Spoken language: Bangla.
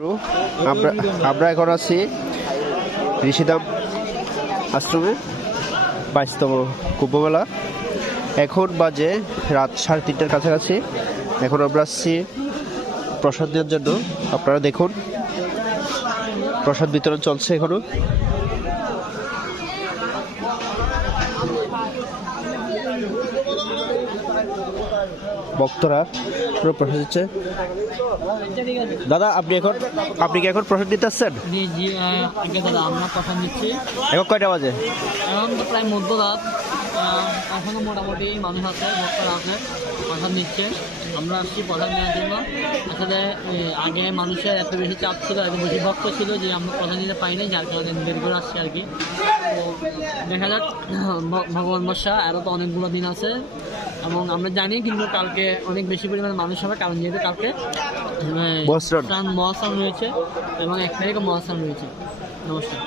আমরা আমরা এখন আছি ঋষিধাম আশ্রমে 22তম কুম্ভমেলা। এখন বাজে রাত 3:30টার কাছাকাছি। এখন আমরা আসছি প্রসাদ দেওয়ার জন্য। আপনারা দেখুন প্রসাদ বিতরণ চলছে এখনো। ভক্তরা পুরো প্রসাদ দিচ্ছে। দাদা আপনি কি এখন প্রসাদ দিতে আসছেন? জি আগে দাদা আমরা প্রসাদ নিচ্ছি। এখন কয়টা বাজে? এখন তো প্রায় মধ্যরাত, এখনো মোটামুটি মানুষ আছে, ভক্তরা আছে, প্রসাদ নিচ্ছে। আমরা আসছি প্রসাদ নেওয়ার জন্য। আসলে আগে মানুষের এত বেশি চাপ ছিল, এত বেশি ভক্ত ছিল যে আমরা প্রসাদ নিতে পাই নাই, যার কারণে বের করে আসছি আর কি। তো দেখা যাক, ভগবান বর্ষা আরও তো অনেকগুলো দিন আছে এবং আমরা জানি কিন্তু কালকে অনেক বেশি পরিমাণে মানুষ হবে, কারণ যেহেতু কালকে মহাস্নান রয়েছে এবং 1 তারিখে মহাস্নান রয়েছে। নমস্কার।